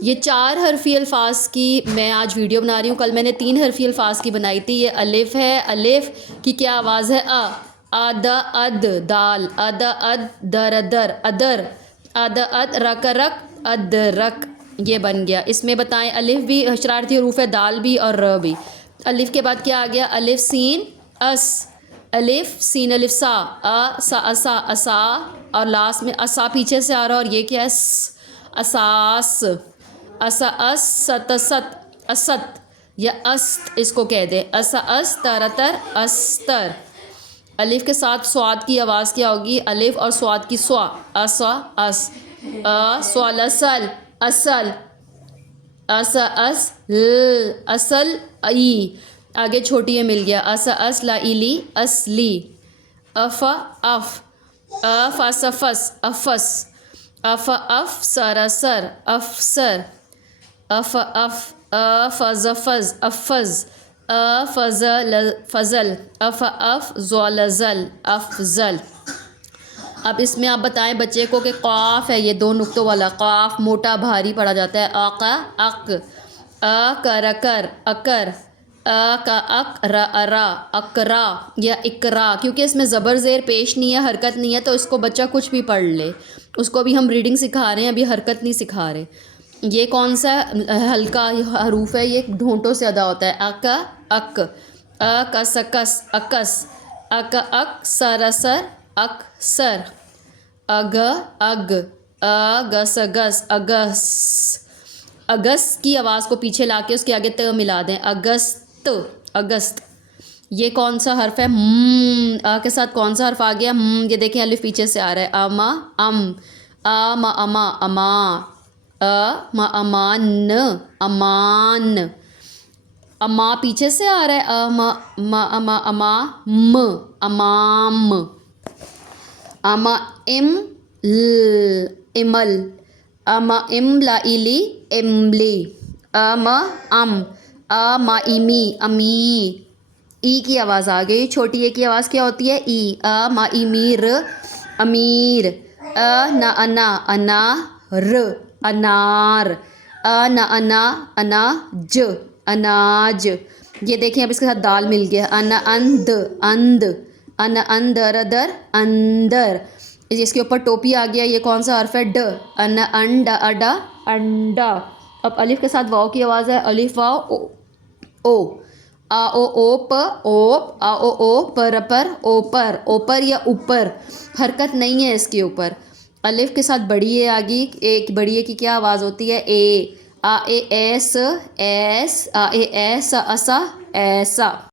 یہ 4 حرفی الفاظ کی میں آج ویڈیو بنا رہی ہوں. کل میں نے 3 حرفی الفاظ کی بنائی تھی. یہ الف ہے. الف کی کیا آواز ہے؟ اد اد دال اد اد در در ادر اد اد رک رک ادرک. یہ بن گیا. اس میں بتائیں الف بھی شرارتی حروف ہے, دال بھی اور ر بھی. الف کے بعد کیا آ گیا؟ الف سین اس. الف سین الف سا سا اسا اسا اور لاسٹ میں اسا پیچھے سے آ رہا, اور یہ کیا ہے؟ اساس. اسا اس ست ست اسد یا است اس کو کہہ دیں. اسا اس ترتر استر. الف کے ساتھ سواد کی آواز کیا ہوگی؟ الف اور سواد کی سوا اسا اس سوال اصل اصل اسا اس اصل ای. آگے چھوٹی یہ مل گیا اسا اس لا ایلی اصلی. اف اف اف اسفس افس اف اف سراسر افسر. If if افزفز افز Afzal Fazal if if زلزل افضل. اب اس میں آپ بتائیں بچے کو کہ قاف ہے, یہ 2 نقطوں والا قاف موٹا بھاری پڑھا جاتا ہے. آقا اق کرکر اکر کا اک را ارا اکرا یا اکرا. کیونکہ اس میں زبر زیر پیش نہیں ہے, حرکت نہیں ہے, تو اس کو بچہ کچھ بھی پڑھ لے. اس کو بھی ہم ریڈنگ سکھا رہے ہیں, ابھی حرکت نہیں سکھا رہے. یہ کون سا ہلکا حروف ہے؟ یہ ڈھونٹوں سے ادا ہوتا ہے. اک اک اکسکس اکس اک اک سراسر اکثر. اگ اگ اگسگس اگس. اگس کی آواز کو پیچھے لا کے اس کے آگے ت ملا دیں. اگست اگست. یہ کون سا حرف ہے؟ آ کے ساتھ کون سا حرف آ گیا؟ یہ دیکھیں الف پیچھے سے آ رہا ہے. اما ام اما اما اما امان امان. اما پیچھے سے آ رہا ہے. اما اما اما م امام. اما ام امل اما ام لا ایلی املی. اما ام اما امی امی. ای کی آواز آ گئی. چھوٹی اے کی آواز کیا ہوتی ہے؟ ای. اما امیر امیر. انا انا انا ر انار. انا انا انا ج اناج. یہ دیکھیں اب اس کے ساتھ دال مل گیا. انا اند اند انا اندر در اندر. اس کے اوپر ٹوپی آ گیا. یہ کون سا حرف ہے؟ ڈ. انا انڈا اڈا انڈا. اب الف کے ساتھ واؤ کی آواز ہے. الف واؤ او آ او اوپ اوپ آ او او پر پر اوپر اوپر یا اوپر. حرکت نہیں ہے اس کے اوپر. الف کے ساتھ بڑی اے آ گئی. ایک بڑی اے کی کیا آواز ہوتی ہے؟ اے. آ اے ایس ایس آ اے ایس اسا ایسا.